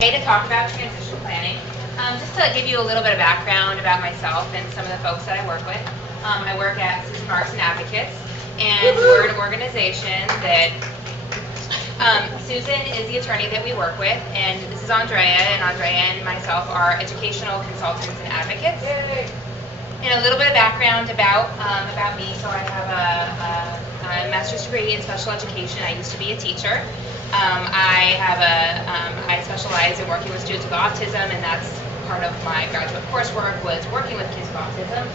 To talk about transition planning. Just to give you a little bit of background about myself and some of the folks that I work with. I work at Susan Marks and Advocates, and we're an organization that Susan is the attorney that we work with, and this is Andrea, and Andrea and myself are educational consultants and advocates. And a little bit of background about me. So I have a master's degree in special education. I used to be a teacher. I specialize in working with students with autism, and that's part of my graduate coursework was working with kids with autism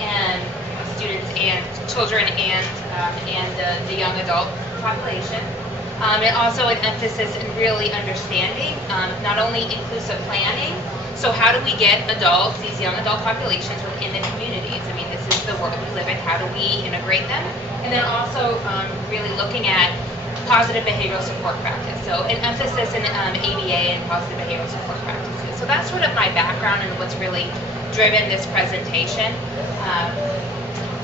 and students and children and the young adult population. And also an emphasis in really understanding not only inclusive planning. So how do we get adults, these young adult populations, within the communities? I mean, this is the world we live in. How do we integrate them? And then also really looking at positive behavioral support practice. So an emphasis in ABA and positive behavioral support practices. So that's sort of my background and what's really driven this presentation.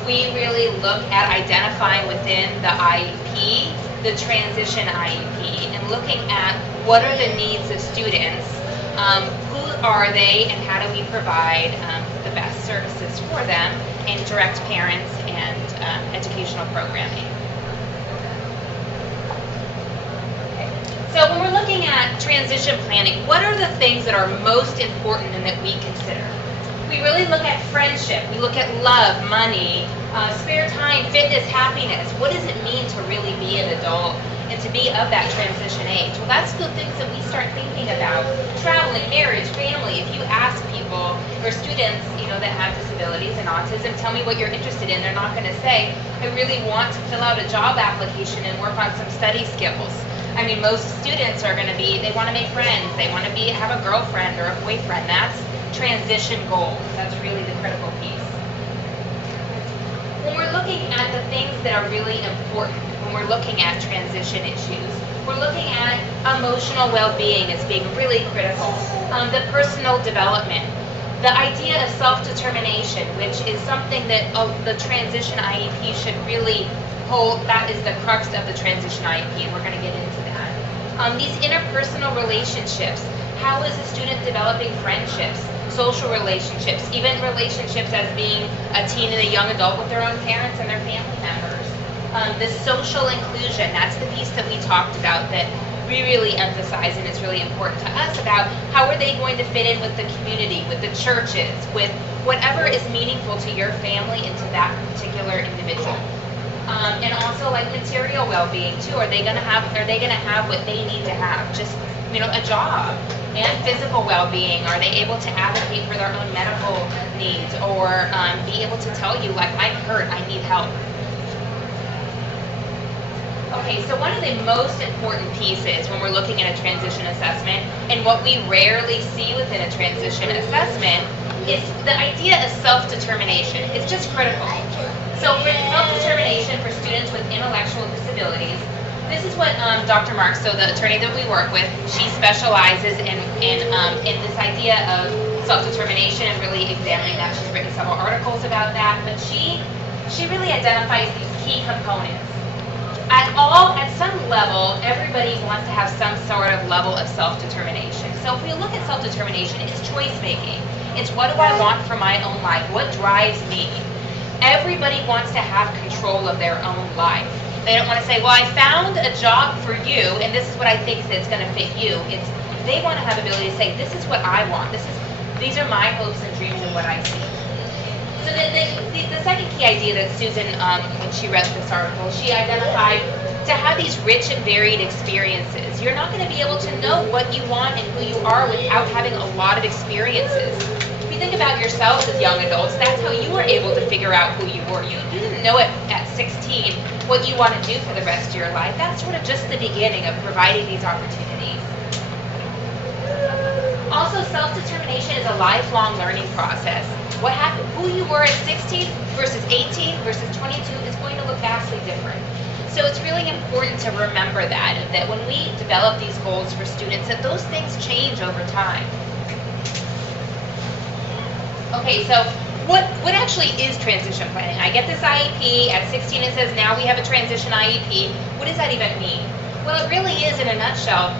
We really look at identifying within the IEP, the transition IEP, and looking at what are the needs of students, who are they, and how do we provide the best services for them, and direct parents and educational programming. So when we're looking at transition planning, what are the things that are most important and that we consider? We really look at friendship, we look at love, money, spare time, fitness, happiness. What does it mean to really be an adult and to be of that transition age? Well, that's the things that we start thinking about. Traveling, marriage, family. If you ask people or students, that have disabilities and autism, tell me what you're interested in, they're not going to say, I really want to fill out a job application and work on some study skills. I mean, most students are going to be, they want to make friends, they want to have a girlfriend or a boyfriend. That's transition goals. That's really the critical piece. When we're looking at the things that are really important, when we're looking at transition issues, we're looking at emotional well-being as being really critical. The personal development. The idea of self-determination, which is something that the transition IEP should really hold. That is the crux of the transition IEP, and we're going to get into that. These interpersonal relationships. How is a student developing friendships, social relationships, even relationships as being a teen and a young adult with their own parents and their family members. The social inclusion, that's the piece that we talked about that we really emphasize, and it's really important to us about how are they going to fit in with the community, with the churches, with whatever is meaningful to your family and to that particular individual. And also like material well-being too. Are they going to have what they need to have? Just a job. And physical well-being. Are they able to advocate for their own medical needs, or be able to tell you, like, I'm hurt, I need help? Okay, so one of the most important pieces when we're looking at a transition assessment, and what we rarely see within a transition assessment, is the idea of self-determination. It's just critical. So for self-determination for students with intellectual disabilities, this is what Dr. Marks, so the attorney that we work with, she specializes in this idea of self-determination and really examining that. She's written several articles about that, but she really identifies these key components. At some level, everybody wants to have some sort of level of self-determination. So if we look at self-determination, it's choice making. It's what do I want for my own life? What drives me? Everybody wants to have control of their own life. They don't want to say, well, I found a job for you, and this is what I think that's going to fit you. They want to have the ability to say, this is what I want. These are my hopes and dreams and what I see. So the second key idea that Susan, when she read this article, she identified to have these rich and varied experiences. You're not going to be able to know what you want and who you are without having a lot of experiences. If you think about yourselves as young adults, that's how you were able to figure out who you were. You didn't know at 16 what you want to do for the rest of your life. That's sort of just the beginning of providing these opportunities. Also, self-determination is a lifelong learning process. Who you were at 16 versus 18 versus 22 is going to look vastly different. So it's really important to remember that when we develop these goals for students, that those things change over time. Okay, so what actually is transition planning? I get this IEP, at 16 it says now we have a transition IEP. What does that even mean? Well, it really is, in a nutshell,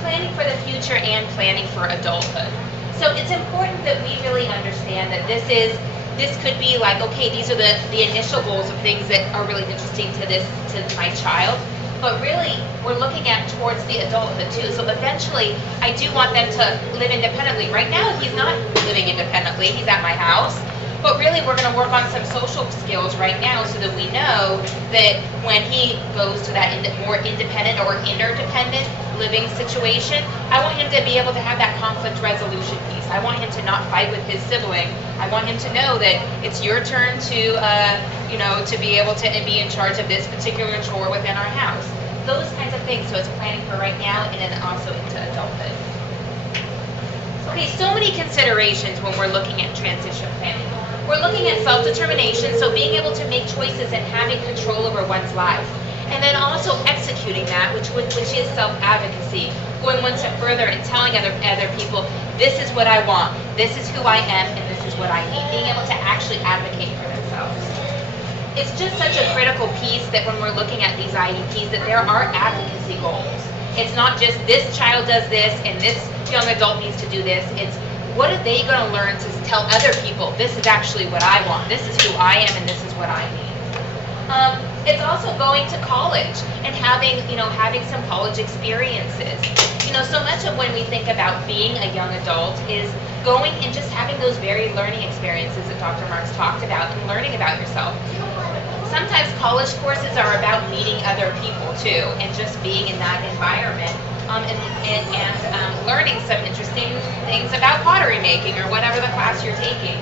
planning for the future and planning for adulthood. So it's important that we really understand that this could be like, okay, these are the initial goals of things that are really interesting to my child, but really we're looking at towards the adulthood too. So eventually I do want them to live independently. Right now he's not living independently, he's at my house. But really, we're going to work on some social skills right now so that we know that when he goes to that more independent or interdependent living situation, I want him to be able to have that conflict resolution piece. I want him to not fight with his sibling. I want him to know that it's your turn to, to be able to be in charge of this particular chore within our house. Those kinds of things. So it's planning for right now and then also into adulthood. Okay, so many considerations when we're looking at transition planning. We're looking at self-determination, so being able to make choices and having control over one's life. And then also executing that, which is self-advocacy, going one step further and telling other people, this is what I want, this is who I am, and this is what I need. Being able to actually advocate for themselves. It's just such a critical piece that when we're looking at these IEPs, that there are advocacy goals. It's not just this child does this and this young adult needs to do this. It's what are they going to learn to tell other people, this is actually what I want, this is who I am, and this is what I need. It's also going to college and having some college experiences. So much of when we think about being a young adult is going and just having those very learning experiences that Dr. Marks talked about and learning about yourself. Sometimes college courses are about meeting other people too and just being in that environment. And learning some interesting things about pottery making or whatever the class you're taking.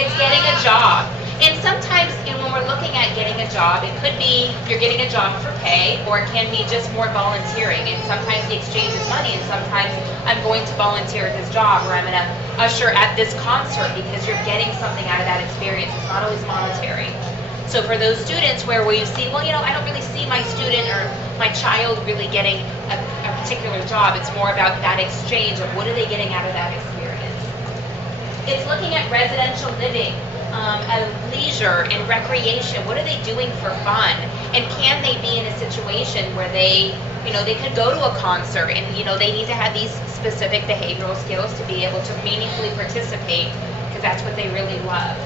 It's getting a job. And sometimes when we're looking at getting a job, it could be you're getting a job for pay, or it can be just more volunteering. And sometimes the exchange is money, and sometimes I'm going to volunteer at this job, or I'm going to usher at this concert, because you're getting something out of that experience. It's not always monetary. So for those students where you see, well, I don't really see my student or my child really getting a particular job, it's more about that exchange of what are they getting out of that experience. It's looking at residential living, leisure and recreation. What are they doing for fun? And can they be in a situation where they could go to a concert and, they need to have these specific behavioral skills to be able to meaningfully participate, because that's what they really love.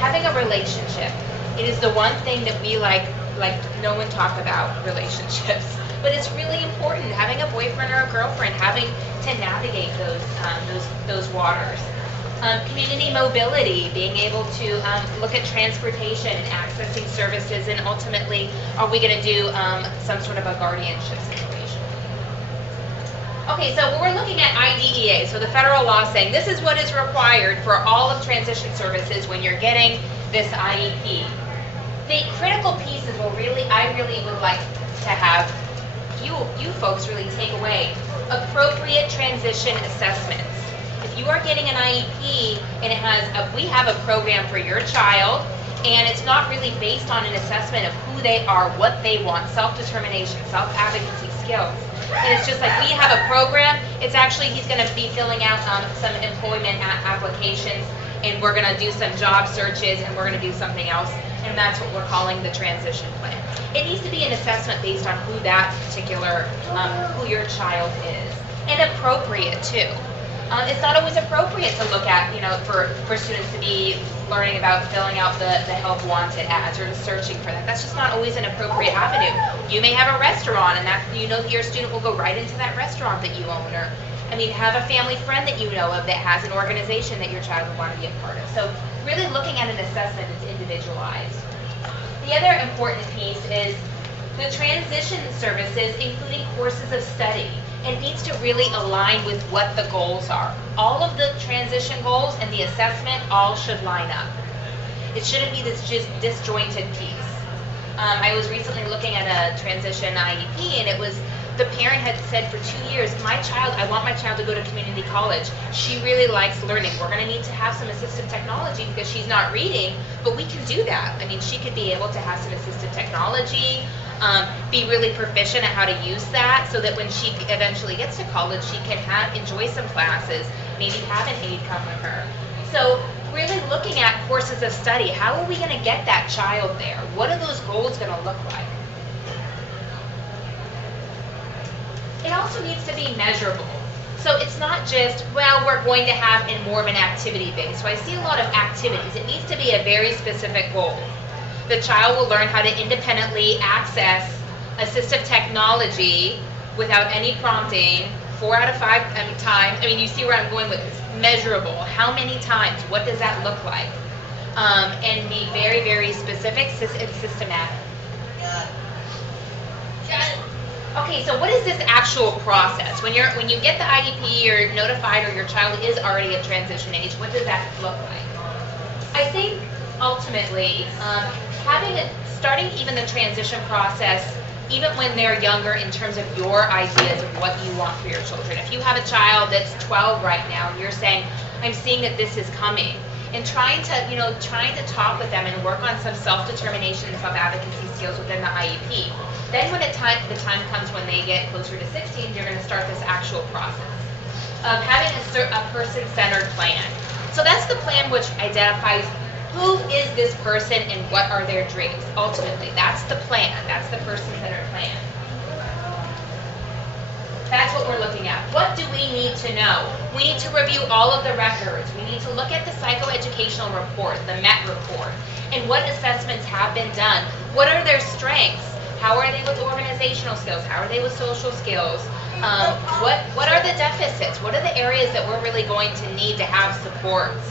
Having a relationship. It is the one thing that we like no one talk about relationships, but it's really important. Having a boyfriend or a girlfriend, having to navigate those waters. Community mobility, being able to look at transportation and accessing services, and ultimately, are we going to do some sort of a guardianship situation? Okay, so we're looking at IDEA, so the federal law saying this is what is required for all of transition services when you're getting this IEP. The critical pieces I really would like to have you folks really take away. Appropriate transition assessments. If you are getting an IEP and we have a program for your child, and it's not really based on an assessment of who they are, what they want, self-determination, self-advocacy skills. And it's just like we have a program, it's actually he's going to be filling out some employment applications, and we're going to do some job searches, and we're going to do something else, and that's what we're calling the transition plan. It needs to be an assessment based on who that particular, who your child is, and appropriate too. It's not always appropriate to look at, for students to be learning about filling out the help wanted ads or searching for that. That's just not always an appropriate avenue. You may have a restaurant, and that your student will go right into that restaurant that you own, or have a family friend that you know of that has an organization that your child would want to be a part of. So really looking at an assessment that's individualized. The other important piece is the transition services, including courses of study. It needs to really align with what the goals are. All of the transition goals and the assessment all should line up. It shouldn't be this just disjointed piece. I was recently looking at a transition IEP, and it was the parent had said for 2 years, I want my child to go to community college. She really likes learning. We're going to need to have some assistive technology because she's not reading, but we can do that. She could be able to have some assistive technology, be really proficient at how to use that, so that when she eventually gets to college, she can enjoy some classes, maybe have an aide come with her. So really looking at courses of study. How are we going to get that child there? What are those goals going to look like? It also needs to be measurable. So it's not just, well, we're going to have more of an activity base. So I see a lot of activities. It needs to be a very specific goal. The child will learn how to independently access assistive technology without any prompting 4 out of 5 times. I mean, you see where I'm going with this. Measurable. How many times? What does that look like? And be very, very specific and systematic. Okay, so what is this actual process? When you get the IEP, you're notified, or your child is already at transition age, what does that look like? I think ultimately, starting even the transition process, even when they're younger, in terms of your ideas of what you want for your children. If you have a child that's 12 right now, and you're saying, I'm seeing that this is coming, and trying to talk with them and work on some self-determination and self-advocacy skills within the IEP. Then when the time comes when they get closer to 16, you're going to start this actual process of having a person-centered plan. So that's the plan which identifies who is this person and what are their dreams. Ultimately, that's the plan. That's the person-centered plan. That's what we're looking at. What do we need to know? We need to review all of the records. We need to look at the psychoeducational report, the M.Ed report, and what assessments have been done. What are their strengths? How are they with organizational skills? How are they with social skills? What are the deficits? What are the areas that we're really going to need to have supports?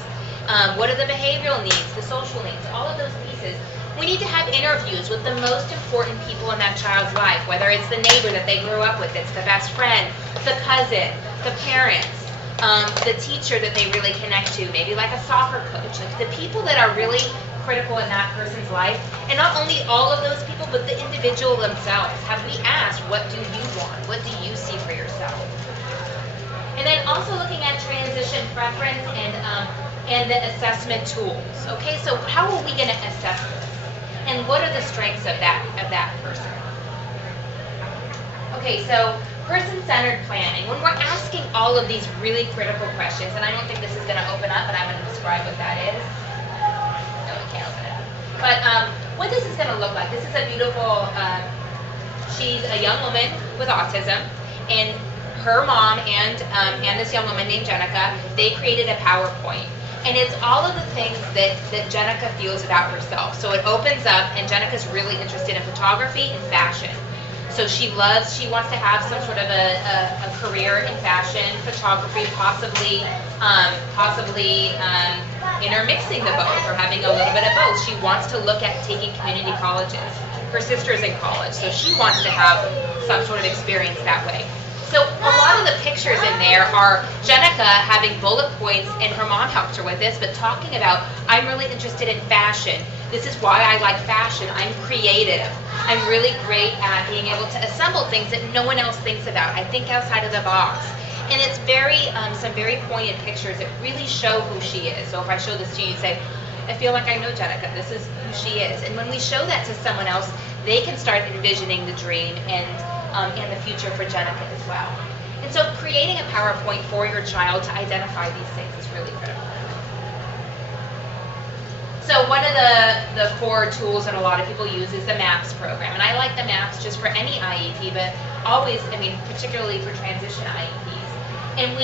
What are the behavioral needs, the social needs, all of those pieces? We need to have interviews with the most important people in that child's life, whether it's the neighbor that they grew up with, it's the best friend, the cousin, the parents, the teacher that they really connect to, maybe like a soccer coach, like the people that are really critical in that person's life. And not only all of those people, but the individual themselves. Have we asked, what do you want? What do you see for yourself? And then also looking at transition preference and the assessment tools. Okay, so how are we going to assess this? And what are the strengths of that person? Okay, so person-centered planning. When we're asking all of these really critical questions, and I don't think this is going to open up, but I'm going to describe what that is. No, we can't open it up. But what this is going to look like, this is a beautiful, she's a young woman with autism, and her mom and this young woman named Jenica, they created a PowerPoint. And it's all of the things that Jenica feels about herself. So it opens up, and Jenica's really interested in photography and fashion. So she wants to have some sort of a career in fashion, photography, possibly intermixing the both, or having a little bit of both. She wants to look at taking community colleges. Her sister's in college, so she wants to have some sort of experience that way. So a lot of the pictures in there are Jenica having bullet points, and her mom helped her with this, but talking about, I'm really interested in fashion. This is why I like fashion. I'm creative. I'm really great at being able to assemble things that no one else thinks about. I think outside of the box. And it's some very poignant pictures that really show who she is. So if I show this to you, you say, I feel like I know Jenica. This is who she is. And when we show that to someone else, they can start envisioning the dream and the future for Jenica as well. And so creating a PowerPoint for your child to identify these things is really critical. So one of the core tools that a lot of people use is the MAPS program. And I like the MAPS just for any IEP, but always, particularly for transition IEPs. And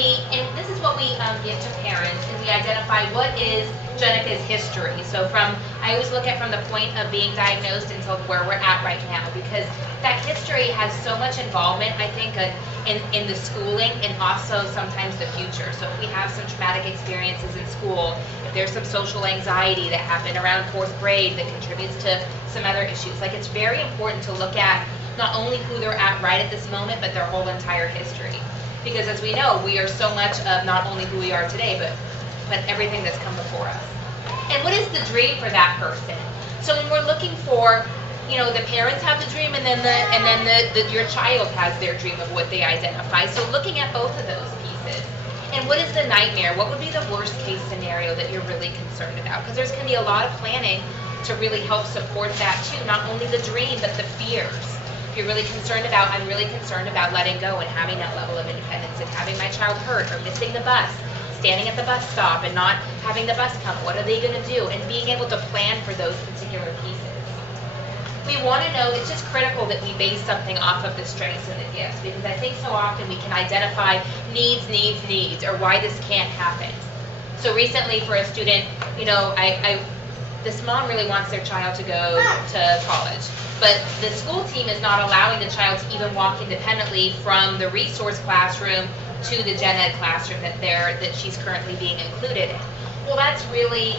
this is what we give to parents, and we identify what is Jenica's history. So I always look at from the point of being diagnosed until where we're at right now, because that history has so much involvement, I think, in the schooling and also sometimes the future. So if we have some traumatic experiences in school, if there's some social anxiety that happened around 4th grade that contributes to some other issues, like it's very important to look at not only who they're at right at this moment, but their whole entire history. Because as we know, we are so much of not only who we are today, but everything that's come before us. And what is the dream for that person? So when we're looking for, the parents have the dream, and then your child has their dream of what they identify. So looking at both of those pieces. And what is the nightmare? What would be the worst case scenario that you're really concerned about? Because there's going to be a lot of planning to really help support that too. Not only the dream, but the fears. If you're really concerned about, I'm really concerned about letting go and having that level of independence and having my child hurt or missing the bus, standing at the bus stop and not having the bus come. What are they going to do? And being able to plan for those particular pieces. we want to know, it's just critical that we base something off of the strengths and the gifts, because I think so often we can identify needs, or why this can't happen. So recently for a student, you know, this mom really wants their child to go to college, but the school team is not allowing the child to even walk independently from the resource classroom to the gen ed classroom that she's currently being included in. Well, that's really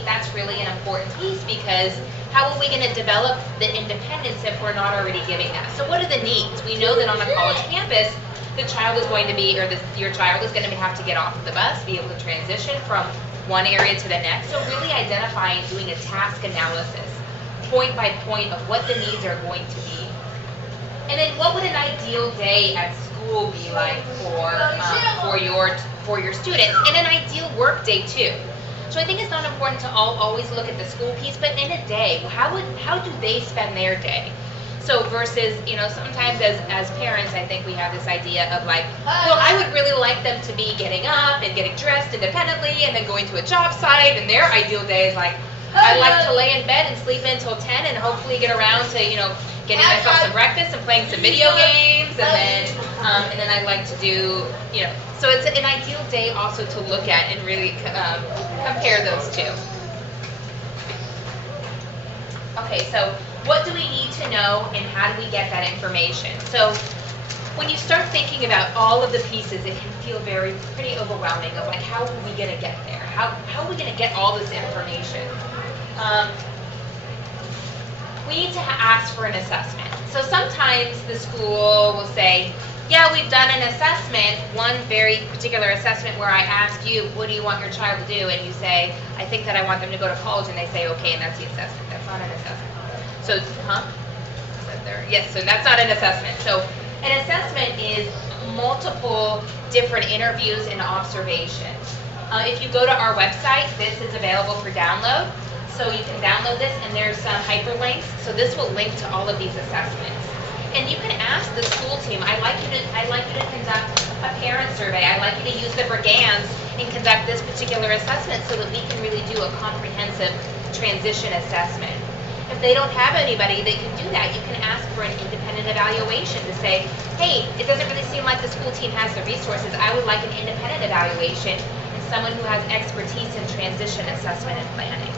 an important piece, because how are we going to develop the independence if we're not already giving that? So what are the needs? We know that on a college campus, the child is going to be, or your child is going to have to get off of the bus, be able to transition from one area to the next. So really identifying, doing a task analysis, point by point of what the needs are going to be. And then what would an ideal day at school be like for your students, and an ideal work day too. So I think it's not important to always look at the school piece, but in a day, how do they spend their day? So versus, you know, sometimes as parents, I think we have this idea of like, well, I would really like them to be getting up and getting dressed independently and then going to a job site, and their ideal day is like, I'd like to lay in bed and sleep until 10 and hopefully get around to, you know, getting myself some breakfast and playing some video games, and then I'd like to do, you know, so it's an ideal day also to look at and really compare those two. Okay, so what do we need to know and how do we get that information? So when you start thinking about all of the pieces, it can feel pretty overwhelming of like, how are we going to get there? How are we going to get all this information? We need to ask for an assessment. So sometimes the school will say, yeah, we've done an assessment, one very particular assessment where I ask you, what do you want your child to do? And you say, I think that I want them to go to college, and they say, okay, and that's the assessment. That's not an assessment. So, yes, so that's not an assessment. So an assessment is multiple different interviews and observations. If you go to our website, this is available for download. So you can download this, and there's some hyperlinks. So this will link to all of these assessments. And you can ask the school team, I'd like you to conduct a parent survey. I'd like you to use the Brigands and conduct this particular assessment so that we can really do a comprehensive transition assessment. If they don't have anybody that can do that, you can ask for an independent evaluation to say, hey, it doesn't really seem like the school team has the resources. I would like an independent evaluation and someone who has expertise in transition assessment and planning.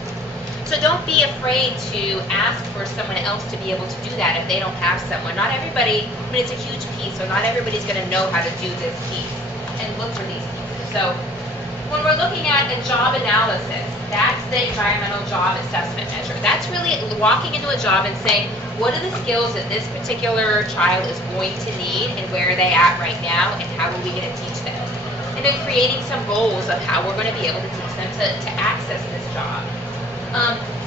So don't be afraid to ask for someone else to be able to do that if they don't have someone. Not everybody, I mean, it's a huge piece, so not everybody's going to know how to do this piece and look for these pieces. So when we're looking at a job analysis, that's the environmental job assessment measure. That's really walking into a job and saying, what are the skills that this particular child is going to need and where are they at right now, and how are we going to teach them? And then creating some goals of how we're going to be able to teach them to access this job.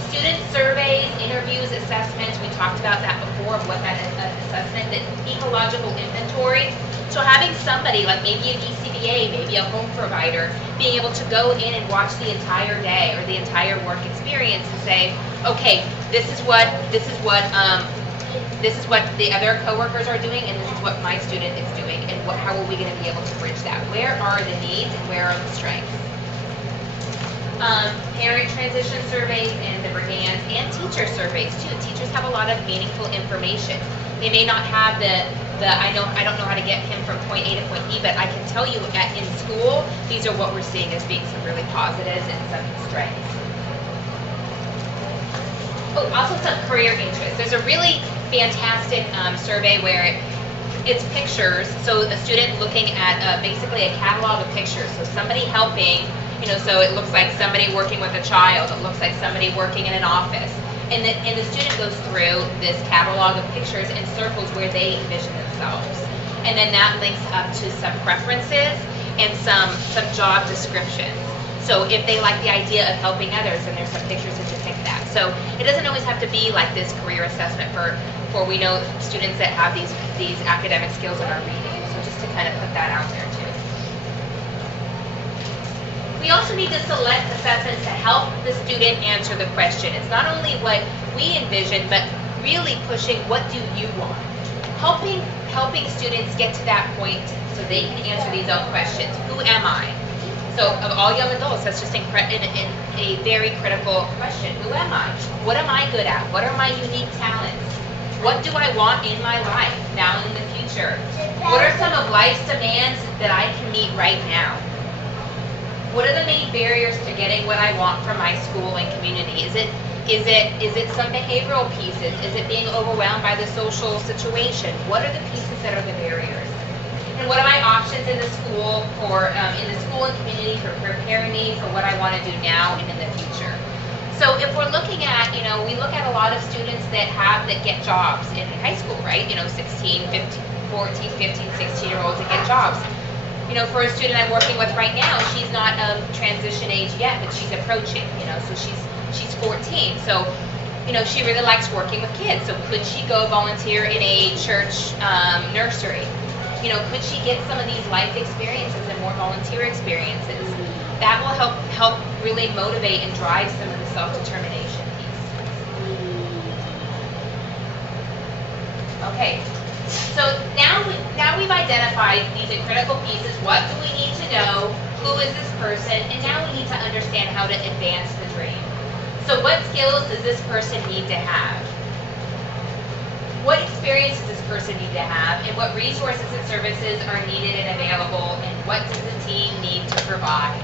Student surveys, interviews, assessments, we talked about that before, of what that assessment, the ecological inventory. So having somebody, like maybe a BCBA, maybe a home provider, being able to go in and watch the entire day or the entire work experience and say, okay, this is what the other coworkers are doing, and this is what my student is doing, and how are we going to be able to bridge that? Where are the needs and where are the strengths? Parent transition surveys and the Brigands, and teacher surveys too. Teachers have a lot of meaningful information. They may not have I don't know how to get him from point A to point B, but I can tell you in school, these are what we're seeing as being some really positives and some strengths. Oh, also some career interests. There's a really fantastic survey where it's pictures. So a student looking at basically a catalog of pictures. So somebody helping, you know, so it looks like somebody working with a child. It looks like somebody working in an office. And the student goes through this catalog of pictures and circles where they envision themselves. And then that links up to some preferences and some job descriptions. So if they like the idea of helping others, then there's some pictures to depict that. So it doesn't always have to be like this career assessment for we know students that have these academic skills and are reading. So just to kind of put that out there too. We also need to select assessments to help the student answer the question. It's not only what we envision, but really pushing what do you want. Helping students get to that point so they can answer these own questions. Who am I? So of all young adults, that's just a very critical question. Who am I? What am I good at? What are my unique talents? What do I want in my life now and in the future? What are some of life's demands that I can meet right now? What are the main barriers to getting what I want from my school and community? Is it some behavioral pieces? Is it being overwhelmed by the social situation? What are the pieces that are the barriers? And what are my options in the school and community for preparing me for what I want to do now and in the future? So if we're looking at, we look at a lot of students that get jobs in high school, right? 16, 15, 14, 15, 16-year-olds that get jobs. For a student I'm working with right now, she's not of transition age yet, but she's approaching, so she's 14. So, she really likes working with kids. So could she go volunteer in a church nursery? Could she get some of these life experiences and more volunteer experiences? That will help really motivate and drive some of the self-determination piece. Okay, so now we've identified these critical pieces. What do we need to know? Who is this person? And now we need to understand how to advance the dream. So what skills does this person need to have? What experience does this person need to have? And what resources and services are needed and available? And what does the team need to provide?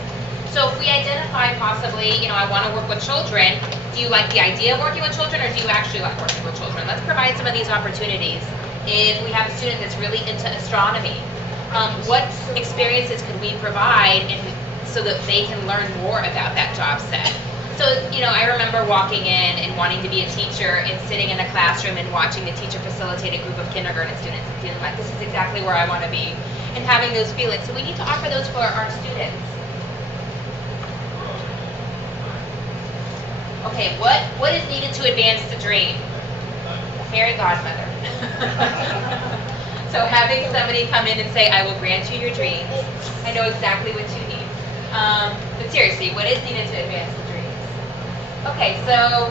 So if we identify possibly, I want to work with children, do you like the idea of working with children, or do you actually like working with children? Let's provide some of these opportunities. If we have a student that's really into astronomy, what experiences could we provide so that they can learn more about that job set? So, I remember walking in and wanting to be a teacher and sitting in a classroom and watching the teacher facilitate a group of kindergarten students and feeling like this is exactly where I want to be, and having those feelings. So we need to offer those for our students. Okay, what is needed to advance the dream? A fairy godmother. So having somebody come in and say, I will grant you your dreams. I know exactly what you need. But seriously, what is needed to advance the dreams? Okay, so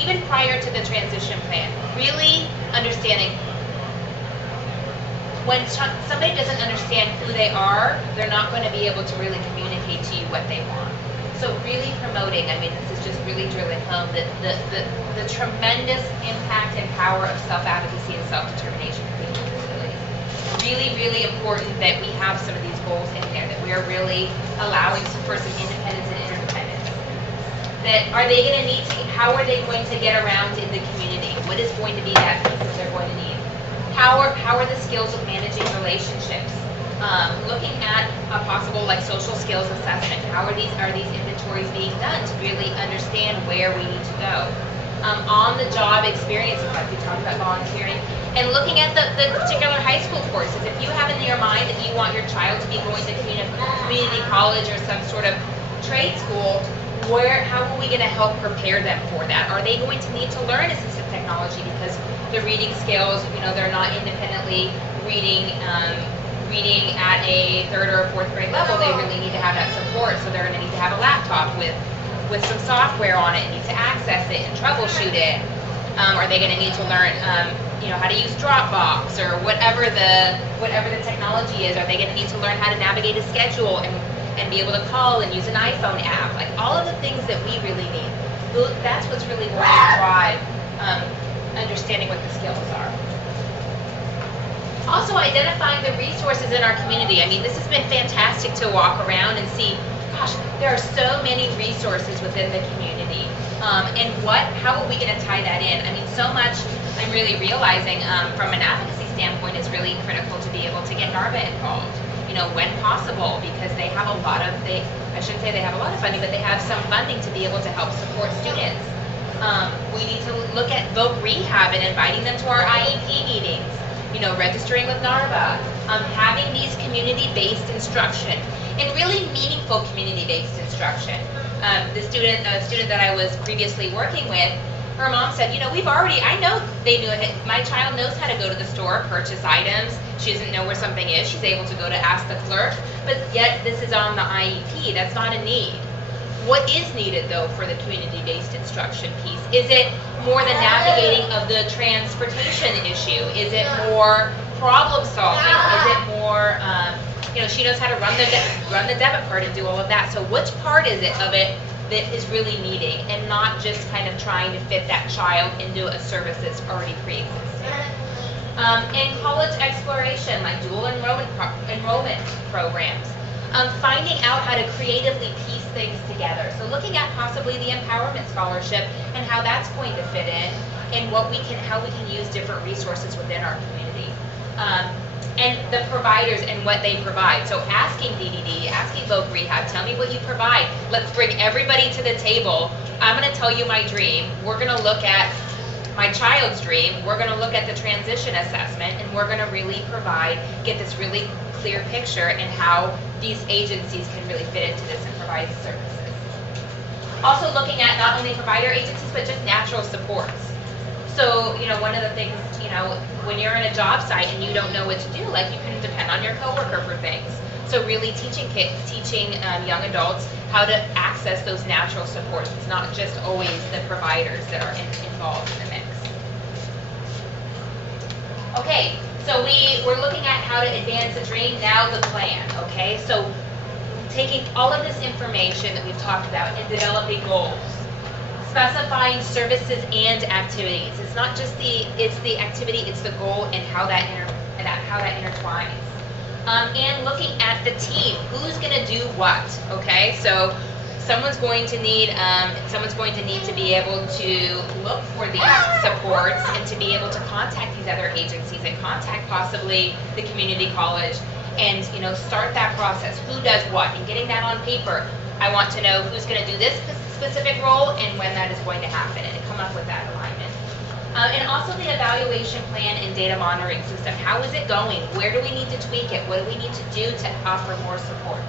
even prior to the transition plan, really understanding when somebody doesn't understand who they are, they're not going to be able to really communicate to you what they want. So really promoting, this is just really drilling home the tremendous impact and power of self-advocacy and self-determination for people with disabilities. Really, really important that we have some of these goals in there, that we are really allowing for some independence and interdependence. That how are they going to get around in the community? What is going to be that piece that they're going to need? How are the skills of managing relationships? Looking at a possible social skills assessment. How are these inventories being done to really understand where we need to go? On-the-job experiences, like we talked about volunteering, and looking at the particular high school courses. If you have in your mind that you want your child to be going to community college or some sort of trade school, how are we going to help prepare them for that? Are they going to need to learn assistive technology because the reading skills, they're not independently reading at a 3rd or 4th grade level? They really need to have that support, so they're going to need to have a laptop with some software on it, and need to access it and troubleshoot it. Are they going to need to learn how to use Dropbox or whatever the technology is? Are they going to need to learn how to navigate a schedule and be able to call and use an iPhone app? Like all of the things that we really need. That's what's really going to drive understanding what the skills are. Also identifying the resources in our community. This has been fantastic to walk around and see, gosh, there are so many resources within the community. And how are we going to tie that in? So much I'm really realizing from an advocacy standpoint is really critical to be able to get NARBA involved, when possible, because they have I shouldn't say they have a lot of funding, but they have some funding to be able to help support students. We need to look at voc rehab and inviting them to our IEP meetings, registering with NARBA, having these community-based instruction, and really meaningful community-based instruction. A student that I was previously working with, her mom said, I know my child knows how to go to the store, purchase items. She doesn't know where something is. She's able to go to ask the clerk, but yet this is on the IEP. That's not a need. What is needed, though, for the community-based instruction piece? Is it more the navigating of the transportation issue? Is it more problem solving? Is it more, she knows how to run the debit card and do all of that. So which part is it of it that is really needing, and not just kind of trying to fit that child into a service that's already pre-existing. And college exploration, like dual enrollment programs. Finding out how to creatively piece things together. So looking at possibly the empowerment scholarship and how that's going to fit in, and how we can use different resources within our community. And the providers and what they provide. So asking DDD, asking Voc Rehab, tell me what you provide. Let's bring everybody to the table. I'm going to tell you my dream. We're going to look at my child's dream. We're going to look at the transition assessment, and we're going to really get this really clear picture and how these agencies can really fit into this and provide services. Also looking at not only provider agencies, but just natural supports. So, one of the things, when you're in a job site and you don't know what to do, like you can depend on your coworker for things. So really teaching young adults how to access those natural supports. It's not just always the providers that are involved in the mix. Okay, so we're looking at how to advance the dream, now the plan, okay? So taking all of this information that we've talked about and developing goals. Specifying services and activities. It's not just the activity, it's the goal and how that intertwines. And looking at the team, who's going to do what? Okay, so someone's going to need to be able to look for these supports and to be able to contact these other agencies and contact possibly the community college and start that process. Who does what? And getting that on paper. I want to know who's going to do this specific role and when that is going to happen, and come up with that alignment. And also the evaluation plan and data monitoring system. How is it going? Where do we need to tweak it? What do we need to do to offer more supports?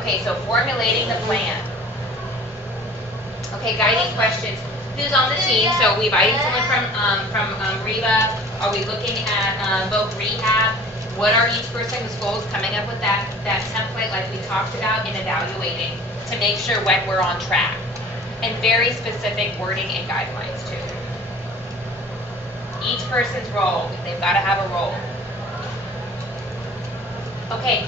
Okay, so formulating the plan. Okay, guiding questions. Who's on the team? So are we inviting someone from REVA? Are we looking at Voc Rehab? What are each person's goals? Coming up with that template like we talked about and evaluating to make sure when we're on track. And very specific wording and guidelines too. Each person's role, they've got to have a role. Okay,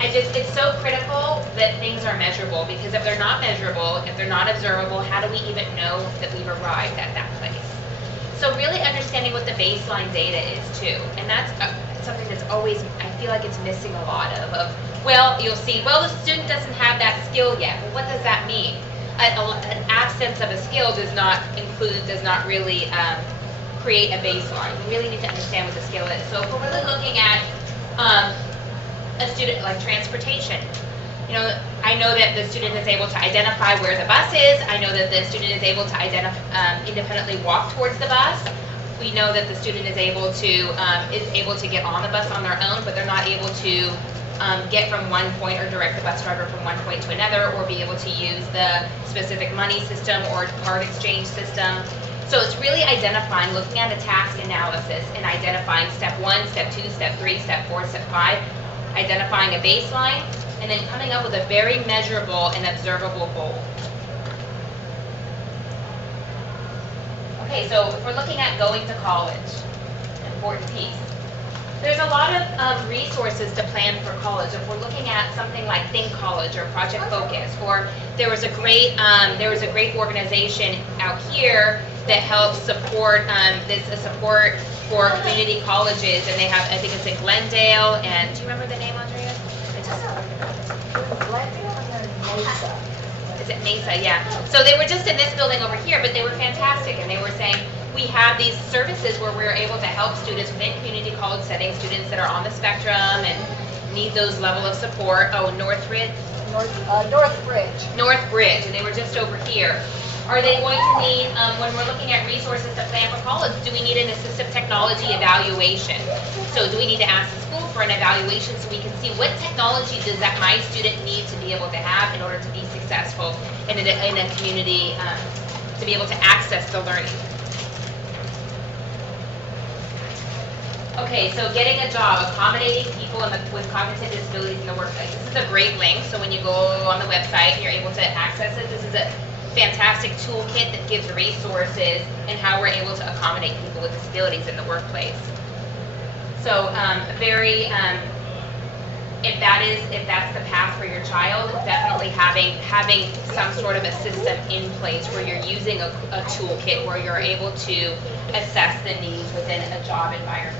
it's so critical that things are measurable, because if they're not measurable, if they're not observable, how do we even know that we've arrived at that place? So really understanding what the baseline data is too, and that's something that's always, I feel like it's missing a lot of, well, you'll see, well, the student doesn't have that skill yet. Well, what does that mean? An absence of a skill does not really create a baseline. We really need to understand what the skill is. So if we're really looking at a student like transportation, I know that the student is able to identify where the bus is. I know that the student is able to independently walk towards the bus. We know that the student is able to get on the bus on their own, but they're not able to get from one point or direct the bus driver from one point to another, or be able to use the specific money system or card exchange system. So it's really identifying, looking at a task analysis and identifying step 1, step 2, step 3, step 4, step 5, identifying a baseline, and then coming up with a very measurable and observable goal. Okay, so if we're looking at going to college, an important piece. There's a lot of resources to plan for college. If we're looking at something like Think College or Project Focus, or there was a great organization out here that helps support support for community colleges, and they have, I think it's in Glendale, and do you remember the name, Andrea? Glendale and then Mesa. Is it Mesa? Yeah. So they were just in this building over here, but they were fantastic, and they were saying we have these services where we're able to help students within community college settings, students that are on the spectrum and need those level of support. Oh, Northbridge, and they were just over here. Are they going to need, when we're looking at resources to plan for college, do we need an assistive technology evaluation? So do we need to ask the school for an evaluation so we can see what technology does that my student need to be able to have in order to be successful in a community, to be able to access the learning? Okay, so getting a job, accommodating people with cognitive disabilities in the workplace. This is a great link, so when you go on the website, you're able to access it. This is a fantastic toolkit that gives resources and how we're able to accommodate people with disabilities in the workplace. So very if that's the path for your child, definitely having some sort of a system in place where you're using a toolkit where you're able to assess the needs within a job environment.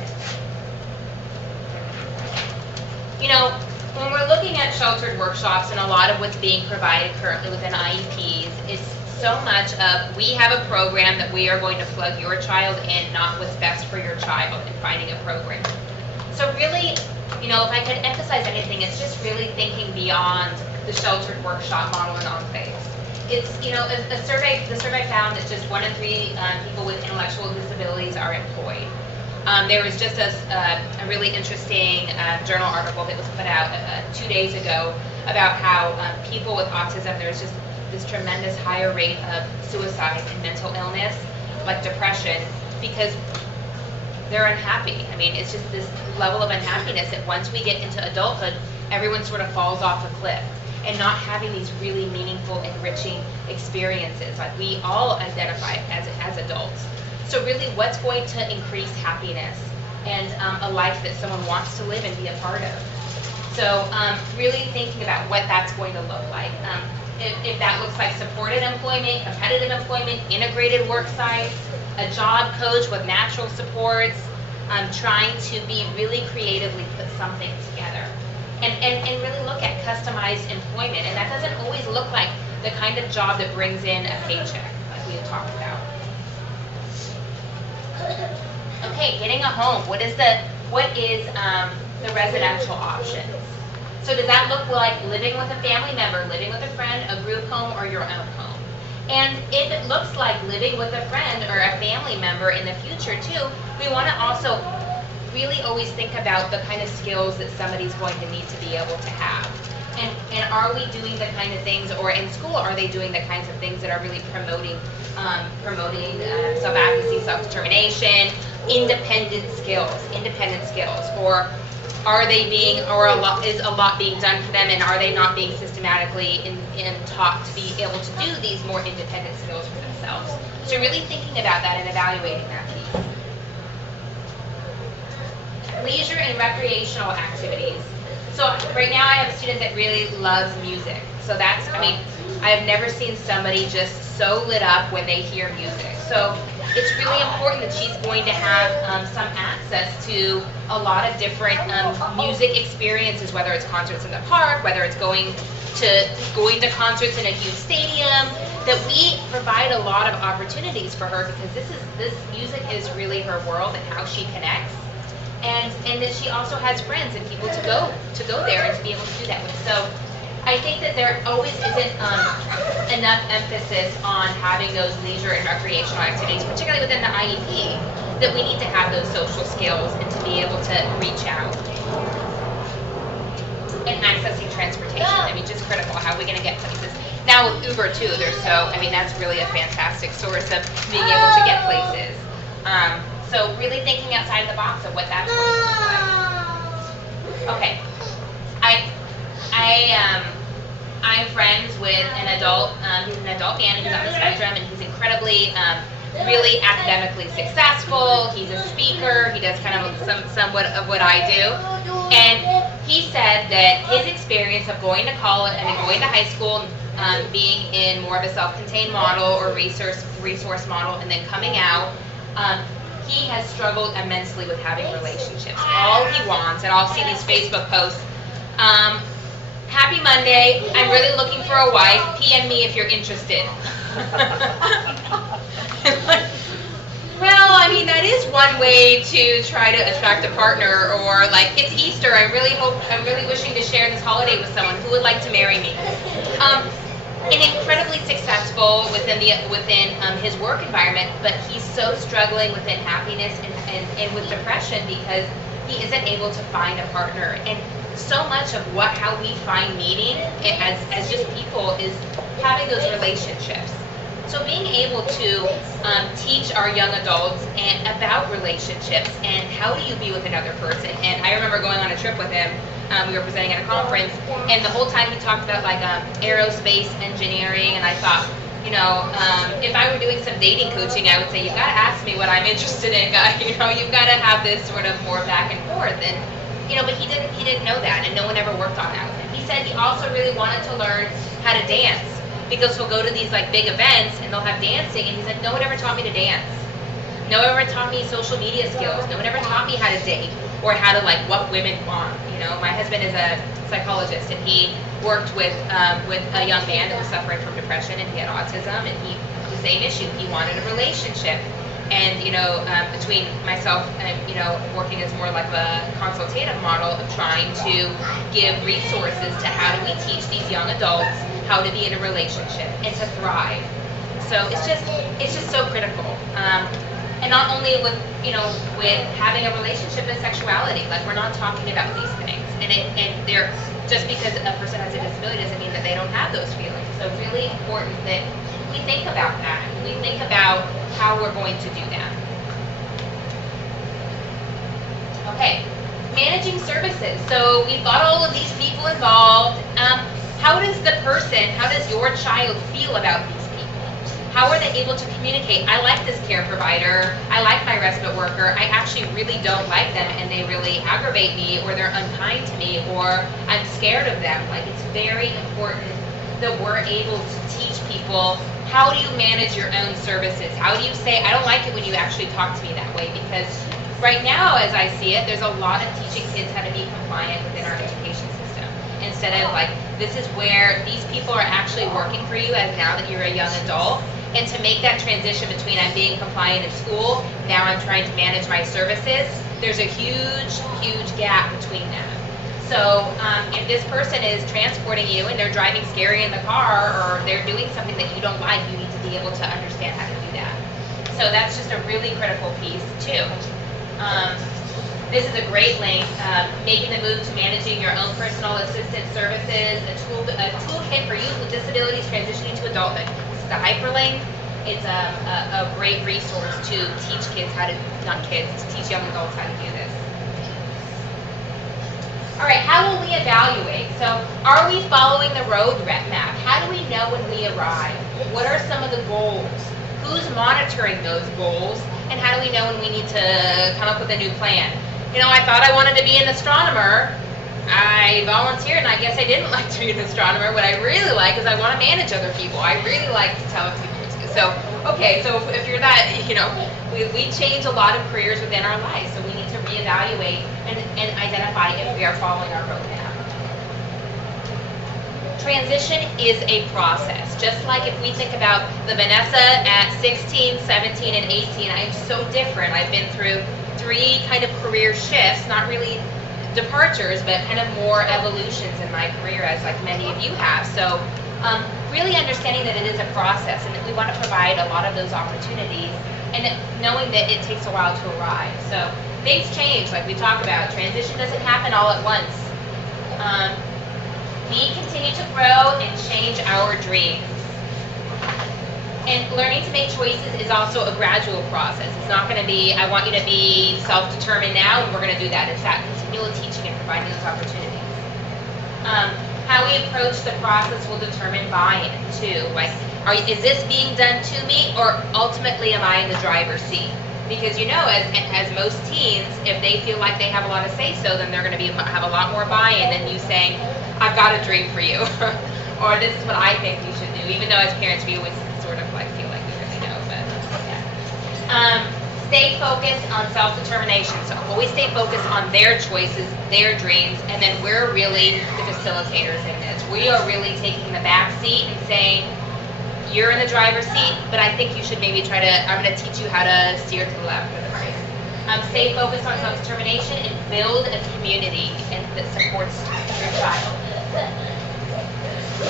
You know, when we're looking at sheltered workshops and a lot of what's being provided currently within IEPs, it's so much of, we have a program that we are going to plug your child in, not what's best for your child in finding a program. So really, you know, if I could emphasize anything, it's just really thinking beyond the sheltered workshop model in Enclaves. It's, you know, the survey found that just 1 in 3 people with intellectual disabilities are employed. There was just a really interesting journal article that was put out 2 days ago about how people with autism, there's just this tremendous higher rate of suicide and mental illness, like depression, because they're unhappy. I mean, it's just this level of unhappiness that once we get into adulthood, everyone sort of falls off a cliff, and not having these really meaningful, enriching experiences like we all identify as adults. So really, what's going to increase happiness and a life that someone wants to live and be a part of? So really thinking about what that's going to look like. If that looks like supported employment, competitive employment, integrated work sites, a job coach with natural supports, trying to be really creatively put something together. And really look at customized employment. And that doesn't always look like the kind of job that brings in a paycheck, like we had talked about. Okay, getting a home. What is the residential options? So does that look like living with a family member, living with a friend, a group home, or your own home? And if it looks like living with a friend or a family member in the future too, we want to also really always think about the kind of skills that somebody's going to need to be able to have. And are we doing the kind of things, or in school, are they doing the kinds of things that are really promoting self-advocacy, self-determination, independent skills, or are they being, or is a lot being done for them, and are they not being systematically taught to be able to do these more independent skills for themselves? So really thinking about that and evaluating that piece. Leisure and recreational activities. So right now I have a student that really loves music. So that's, I mean, I have never seen somebody just so lit up when they hear music. So it's really important that she's going to have some access to a lot of different music experiences, whether it's concerts in the park, whether it's going to concerts in a huge stadium, that we provide a lot of opportunities for her, because this music is really her world and how she connects. And that she also has friends and people to go there and to be able to do that with. So I think that there always isn't enough emphasis on having those leisure and recreational activities, particularly within the IEP, that we need to have those social skills and to be able to reach out. And accessing transportation, I mean, just critical. How are we going to get places? Now with Uber too, I mean, that's really a fantastic source of being able to get places. So really thinking outside the box of what that's going to look like. Okay, I'm friends with an adult. He's an adult man, and he's on the spectrum, and he's incredibly, really academically successful. He's a speaker. He does kind of somewhat of what I do, and he said that his experience of going to college and going to high school, being in more of a self-contained model or resource model, and then coming out. He has struggled immensely with having relationships. All he wants, and I'll see these Facebook posts, happy Monday, I'm really looking for a wife, PM me if you're interested. Well, I mean, that is one way to try to attract a partner, or like, it's Easter, I'm really wishing to share this holiday with someone who would like to marry me. And incredibly successful within his work environment, but he's so struggling within happiness and with depression because he isn't able to find a partner. And so much of how we find meaning as just people is having those relationships. So being able to teach our young adults about relationships and how do you be with another person. And I remember going on a trip with him. We were presenting at a conference, and the whole time he talked about like aerospace engineering, and I thought, you know, if I were doing some dating coaching, I would say, you've got to ask me what I'm interested in, guys. You know, you've got to have this sort of more back and forth. And but he didn't know that, and no one ever worked on that with him. He said he also really wanted to learn how to dance, because he'll go to these like big events and they'll have dancing, and he said, no one ever taught me to dance. No one ever taught me social media skills. No one ever taught me how to date or how to like what women want. My husband is a psychologist, and he worked with a young man that was suffering from depression, and he had autism, and he the same issue. He wanted a relationship, and between myself and working as more like a consultative model of trying to give resources to how do we teach these young adults how to be in a relationship and to thrive. So it's just so critical. And not only with having a relationship and sexuality, like we're not talking about these things, and they're just because a person has a disability doesn't mean that they don't have those feelings. So really important that we think about that. We think about how we're going to do that. Okay, managing services. So we've got all of these people involved. How does your child feel about these? How are they able to communicate? I like this care provider. I like my respite worker. I actually really don't like them, and they really aggravate me, or they're unkind to me, or I'm scared of them. Like, it's very important that we're able to teach people, how do you manage your own services? How do you say, I don't like it when you actually talk to me that way? Because right now, as I see it, there's a lot of teaching kids how to be compliant within our education system. Instead of like, this is where these people are actually working for you as now that you're a young adult. And to make that transition between I'm being compliant in school, now I'm trying to manage my services, there's a huge, huge gap between that. So if this person is transporting you and they're driving scary in the car, or they're doing something that you don't like, you need to be able to understand how to do that. So that's just a really critical piece too. This is a great link, making the move to managing your own personal assistant services, a toolkit for youth with disabilities transitioning to adulthood. The hyperlink, it's a great resource to teach kids how to, to teach young adults how to do this. All right, how will we evaluate? So are we following the road map? How do we know when we arrive? What are some of the goals? Who's monitoring those goals? And how do we know when we need to come up with a new plan? I thought I wanted to be an astronomer. I volunteered, and I guess I didn't like to be an astronomer. What I really like is I want to manage other people. I really like to tell people what to do. So, okay, so if you're that, we change a lot of careers within our lives, so we need to reevaluate and identify if we are following our roadmap. Transition is a process. Just like if we think about the Vanessa at 16, 17, and 18, I'm so different. I've been through 3 kind of career shifts, not really departures, but kind of more evolutions in my career, as like many of you have. So really understanding that it is a process, and that we want to provide a lot of those opportunities, and knowing that it takes a while to arrive. So things change, like we talk about. Transition doesn't happen all at once. We continue to grow and change our dreams. And learning to make choices is also a gradual process. It's not going to be, I want you to be self-determined now, and we're going to do that. It's that continual teaching and providing those opportunities. How we approach the process will determine buy-in, too. Like, is this being done to me, or ultimately am I in the driver's seat? Because as most teens, if they feel like they have a lot of say-so, then they're going to have a lot more buy-in than you saying, I've got a dream for you, or this is what I think you should do. Even though as parents, we always sort of like feel like we really know, but yeah. Stay focused on self-determination. So always stay focused on their choices, their dreams, and then we're really the facilitators in this. We are really taking the back seat and saying, you're in the driver's seat, but I think you should maybe I'm going to teach you how to steer to the left or the right. Stay focused on self-determination and build a community that supports your child.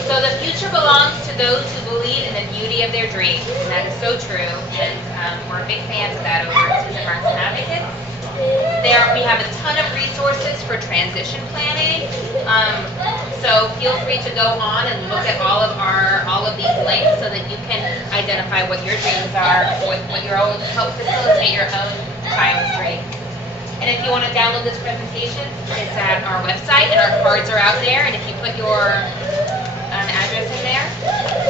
So the future belongs to those who believe in the beauty of their dreams, and that is so true, and we're big fans of that over at Susan Martin Advocates. We have a ton of resources for transition planning, so feel free to go on and look at all of these links so that you can identify what your dreams are, what your own, help facilitate your own child's dreams. And if you want to download this presentation, it's at our website, and our cards are out there, and if you put your address in there,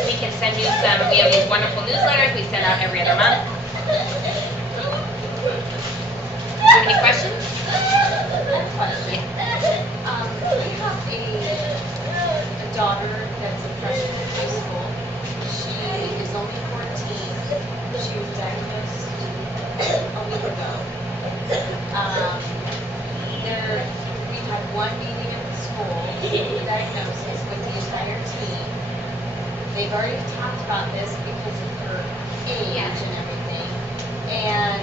we can send you some. We have these wonderful newsletters we send out every other month. Do you have any questions? Yeah. already talked about this because of her age and everything, and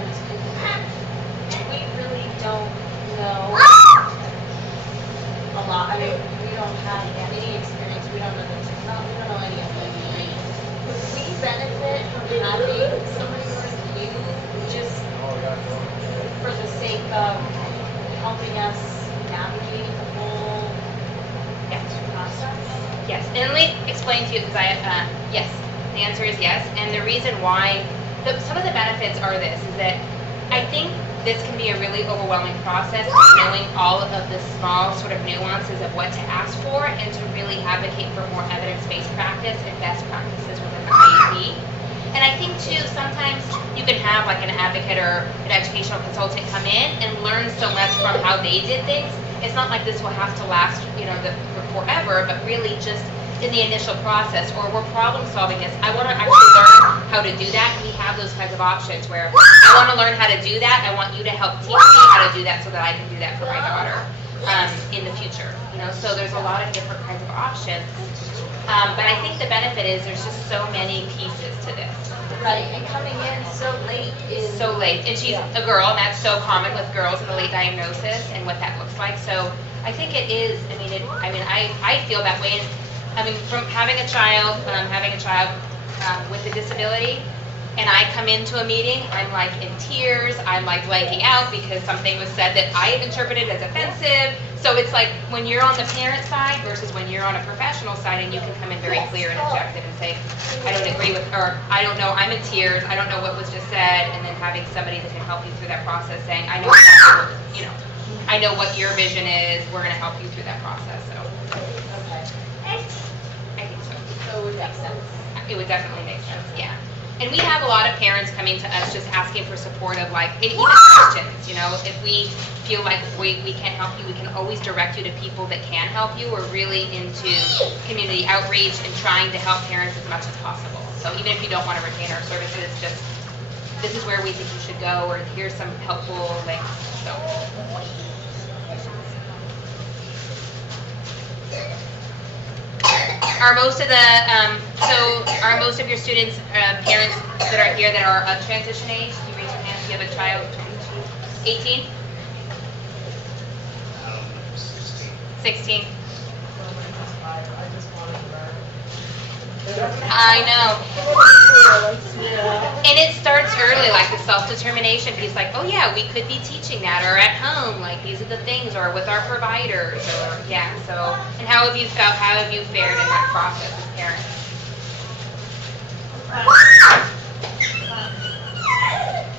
we really don't know a lot. I mean, we don't have any experience. We don't know the technology. We don't know any of it. Would we benefit from having somebody like you just for the sake of helping us navigate the whole process? Yes, and let me explain to you, because yes, the answer is yes. And the reason why, some of the benefits are this, is that I think this can be a really overwhelming process, knowing all of the small sort of nuances of what to ask for and to really advocate for more evidence-based practice and best practices within the IEP. And I think too, sometimes you can have like an advocate or an educational consultant come in and learn so much from how they did things. It's not like this will have to last, for forever, but really just in the initial process, or we're problem solving this. I want to actually learn how to do that, and we have those kinds of options where I want to learn how to do that. I want you to help teach me how to do that so that I can do that for my daughter in the future. So there's a lot of different kinds of options. But I think the benefit is there's just so many pieces to this. Right, and coming in so late is... So late, and she's a girl, and that's so common with girls in the late diagnosis and what that looks like. So I think it is, I feel that way. From having a child with a disability, and I come into a meeting, I'm like in tears, I'm like blanking out because something was said that I interpreted as offensive. So it's like when you're on the parent side versus when you're on a professional side, and you can come in very clear and objective and say, I don't agree with, or I don't know, I'm in tears, I don't know what was just said, and then having somebody that can help you through that process saying, I know exactly what, I know what your vision is, we're going to help you through that process. So Okay. I think so. So it would make sense. It would definitely make sense, yeah. And we have a lot of parents coming to us just asking for support of even questions, if we feel like we can't help you, we can always direct you to people that can help you. We're really into community outreach and trying to help parents as much as possible. So even if you don't want to retain our services, just this is where we think you should go, or here's some helpful links. So. Are most of your students parents that are here that are of transition age? Can you raise your hand if you have a child 18? 16. I know. And it starts early, like the self-determination piece, like, oh yeah, we could be teaching that, or at home, like these are the things, or with our providers, or so. And how have you felt, how have you fared in that process as parents?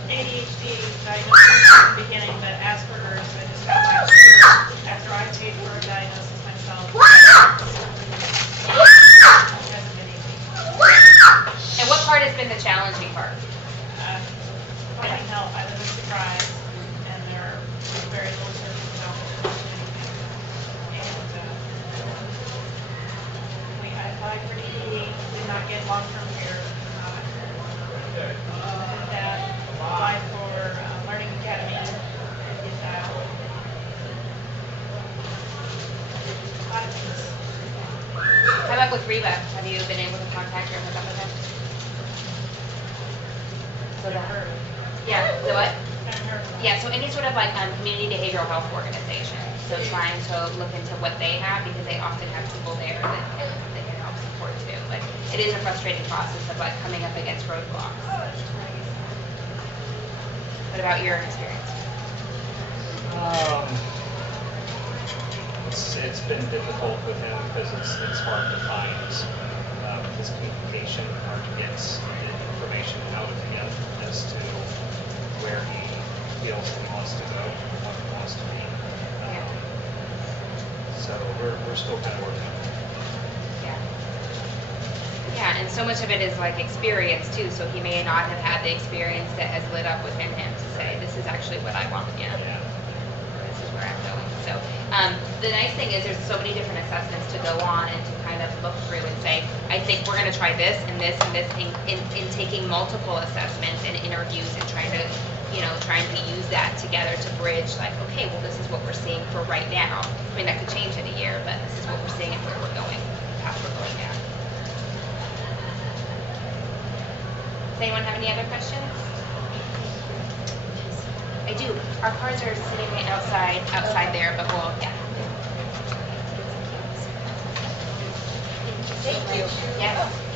ADHD diagnosis from the beginning, but Asperger's I just got last year after I paid for a diagnosis myself. And what part has been the challenging part? Finding help. I live in Surprise, and there are very little services out there. And I applied for DE, did not get long-term care. That applied for Learning Academy, and did that. How about with Reba? Have you been able to contact her and hook up with him? Yeah, the what? Yeah, so any sort of community behavioral health organization. So trying to look into what they have, because they often have people there that can help support too. But it is a frustrating process of coming up against roadblocks. What about your experience? It's been difficult with him because it's hard to find his communication, hard to get the information out of him as to where he feels he wants to go, what he wants to be. So we're still kind of working on it. Yeah, and so much of it is experience too. So he may not have had the experience that has lit up within him to say, this is actually what I want. Yeah. This is where I'm going. So the nice thing is there's so many different assessments to go on and to kind of look through and say, I think we're going to try this and this and this in taking multiple assessments and interviews and trying to use that together to bridge okay, well, this is what we're seeing for right now. I mean, that could change in a year, but this is what we're seeing and where we're going, the path we're going down. Does anyone have any other questions? I do. Our cars are sitting outside there, but we'll, yeah. Thank you. Yes.